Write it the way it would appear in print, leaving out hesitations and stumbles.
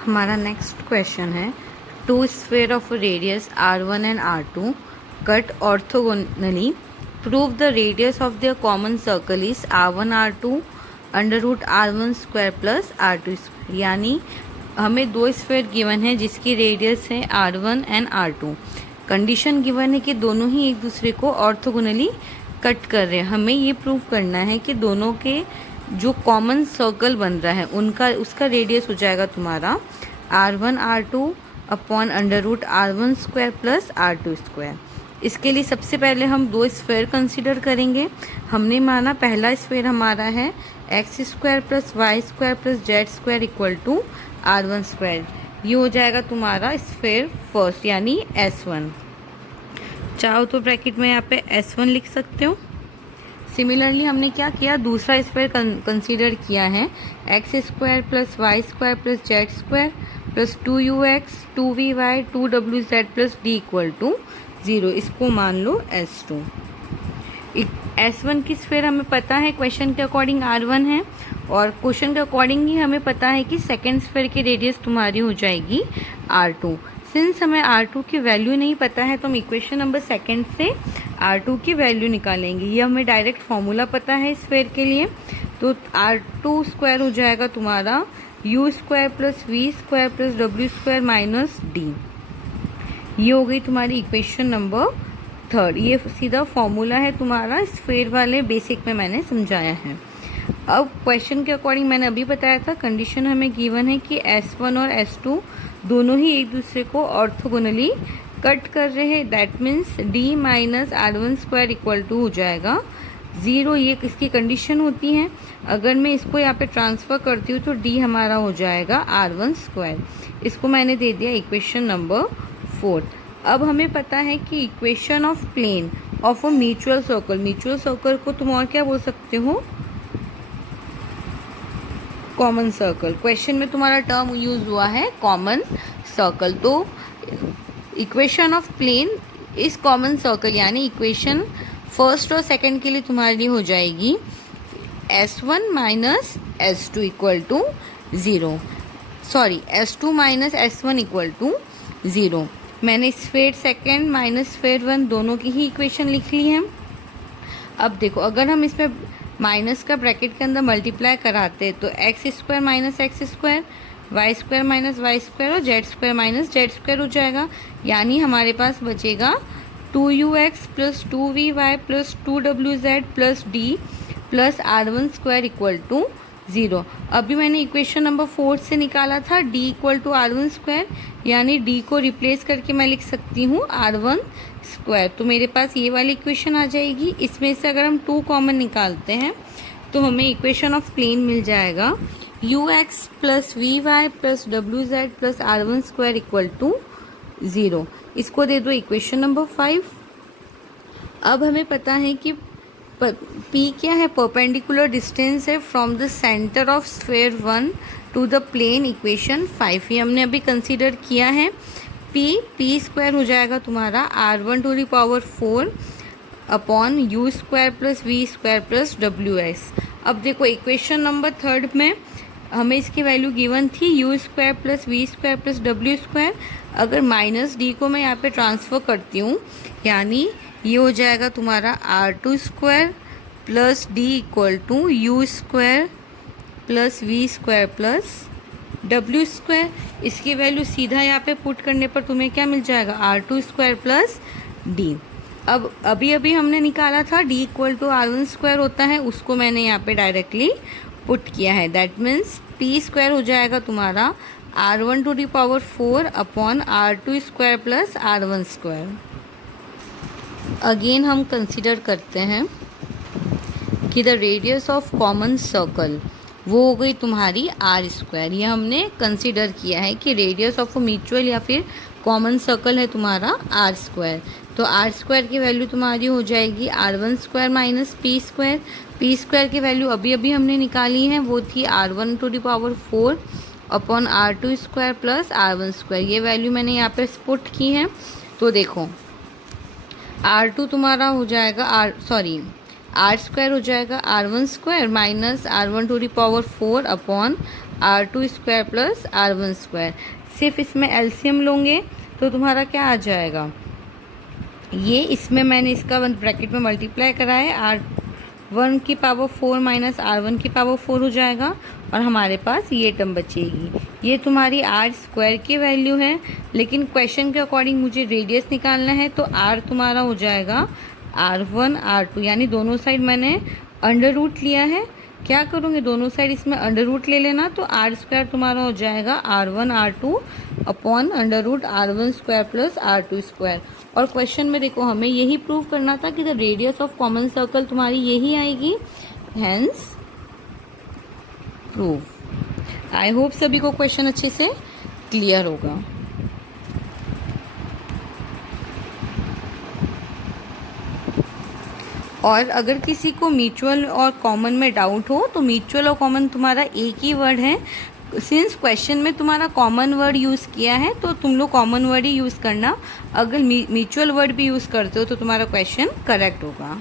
हमारा next question है, two sphere of radius r1 and r2 cut orthogonally, prove the radius of their common circle is r1 r2 under root r1 square plus r2 square. यानी हमें दो sphere given है जिसकी radius है r1 and r2। Condition given है कि दोनों ही एक दूसरे को ऑर्थोगोनली कट कर रहे हैं। हमें ये प्रूव करना है कि दोनों के जो कॉमन सर्कल बन रहा है उसका रेडियस हो जाएगा तुम्हारा r1 r2 upon under root r1 square plus r2 square. इसके लिए सबसे पहले हम दो स्फीयर कंसीडर करेंगे। हमने माना पहला स्फीयर हमारा है x square plus y square plus z square equal to r1 square. ये हो जाएगा तुम्हारा स्फीयर फर्स्ट यानी S1। चाहो तो ब्रैकेट में यहाँ पे S1 लिख सकते हो। सिमिलरली हमने क्या किया, दूसरा स्क्वायर कंसीडर किया है x square plus y square plus z square plus 2ux 2vy 2wz plus d equal to 0। इसको मान लो S2। S1 की स्फीयर हमें पता है क्वेश्चन के अकॉर्डिंग R1 है और क्वेश्चन के अकॉर्डिंग ही हमें पता है कि सेकेंड स्फीयर की रेडियस तुम्हारी हो जाएगी R2। सिंस हमें R2 की वैल्यू नहीं पता है तो हम इक्वेशन नंबर सेकेंड से R2 की वैल्यू निकालेंगे। ये हमें डायरेक्ट फॉर्मूला पता है स्फीयर के लिए, तो R2 स्क्वायर हो जाएगा तुम्हारा u square plus v square plus डब्ल्यू स्क्वायर माइनस डी। ये हो गई तुम्हारी इक्वेशन नंबर थर्ड। ये सीधा फॉर्मूला है तुम्हारा, स्फीयर वाले बेसिक में मैंने समझाया है। अब क्वेश्चन के अकॉर्डिंग मैंने अभी बताया था, कंडीशन हमें गिवन है कि S1 और S2 दोनों ही एक दूसरे को ऑर्थोगोनली कट कर रहे हैं। That means D minus R1 square equal to हो जाएगा 0। ये किसकी कंडीशन होती है? अगर मैं इसको यहाँ पे ट्रांसफ़र करती हूँ तो D हमारा हो जाएगा R1 स्क्वायर। इसको मैंने दे दिया इक्वेशन नंबर 4। अब हमें पता है कि equation of plane of a mutual circle को तुम और क्या बोल सकते हो? Common circle. क्वेश्चन में तुम्हारा टर्म यूज हुआ है कॉमन सर्कल। तो इक्वेशन ऑफ प्लेन इस कॉमन सर्कल यानी इक्वेशन फर्स्ट और सेकंड के लिए तुम्हारी हो जाएगी S1 minus S2 equal to 0। Sorry, S2 minus S1 equal to 0। मैंने स्फीयर सेकंड माइनस स्फीयर 1 दोनों की ही इक्वेशन लिख ली है। अब देखो, अगर हम इसमें माइनस का ब्रैकेट के अंदर मल्टीप्लाई कराते हैं तो X square minus X square, Y square minus Y square और Z square minus Z square हो जाएगा। यानी हमारे पास बचेगा 2ux plus 2vy plus 2wz plus D plus R1 square equal to 0। अभी मैंने इक्वेशन नंबर 4 से निकाला था d equal to R1 square, यानी d को रिप्लेस करके मैं लिख सकती हूँ R1 स्क्वायर। तो मेरे पास ये वाली इक्वेशन आ जाएगी। इसमें से अगर हम 2 कॉमन निकालते हैं तो हमें इक्वेशन ऑफ प्लेन मिल जाएगा ux plus vy plus wz plus R1 square equal to 0। इसको दे दो इक्वेशन नंबर 5। अब हमें पता है कि P क्या है? परपेंडिकुलर डिस्टेंस है from the centre of sphere 1 to the plane. Equation 5 ये हमने अभी कंसीडर किया है। P स्क्वायर हो जाएगा तुम्हारा R1 to the power 4 upon u square plus v square plus WS। अब देखो इक्वेशन नंबर थर्ड में हमें इसकी वैल्यू गिवन थी u square plus v square plus W square. अगर माइनस d को मैं यहाँ पे ट्रांसफ़र करती हूँ यानी ये हो जाएगा तुम्हारा R2 square plus d equal to u square plus v square plus W square. इसकी वैल्यू सीधा यहाँ पे पुट करने पर तुम्हें क्या मिल जाएगा? R2 square plus D. अब अभी हमने निकाला था d equal to R1 square होता है, उसको मैंने यहाँ पे डायरेक्टली पुट किया है। दैट मीन्स P स्क्वायर हो जाएगा तुम्हारा R1 to the power 4 upon R2 square plus R1 square. Again हम कंसिडर करते हैं कि the radius of common circle वो हो गई तुम्हारी R स्क्वायर। ये हमने कंसिडर किया है कि रेडियस ऑफ म्यूचुअल या फिर कॉमन सर्कल है तुम्हारा R स्क्वायर। तो R स्क्वायर की वैल्यू तुम्हारी हो जाएगी R1 square minus P square. P square की वैल्यू अभी हमने निकाली है, वो थी R1 to the power 4 upon R2 square plus R1 square. ये वैल्यू मैंने यहाँ पे पुट की है। तो देखो R2 तुम्हारा हो जाएगा R स्क्वायर हो जाएगा R1 square minus R1 to the power 4 upon R2 square plus R1 square. सिर्फ इसमें एलसीएम लोगे तो तुम्हारा क्या आ जाएगा, ये इसमें मैंने इसका ब्रैकेट में मल्टीप्लाई करा है, R1 की पावर 4 माइनस R1 की पावर 4 हो जाएगा और हमारे पास ये टर्म बचेगी। ये तुम्हारी R स्क्वायर की वैल्यू है, लेकिन क्वेश्चन के अकॉर्डिंग मुझे रेडियस निकालना है, तो R तुम्हारा हो जाएगा R1 R2, यानी दोनों साइड मैंने अंडर रूट लिया है। क्या करूँगी, दोनों साइड इसमें अंडर रूट ले लेना, तो R स्क्वायर तुम्हारा हो जाएगा R1 R2 upon under root R1 square plus R2 square. और क्वेश्चन में देखो हमें यही प्रूव करना था कि the radius of common circle तुम्हारी यही आएगी, हेंस प्रूव। आई होप सभी को क्वेश्चन अच्छे से क्लियर होगा। और अगर किसी को म्यूचुअल और कॉमन में डाउट हो तो म्यूचुअल और कॉमन तुम्हारा एक ही वर्ड है। सिंस क्वेश्चन में तुम्हारा कॉमन वर्ड यूज़ किया है तो तुम लोग कॉमन वर्ड ही यूज़ करना। अगर म्यूचुअल वर्ड भी यूज़ करते हो तो तुम्हारा क्वेश्चन करेक्ट होगा।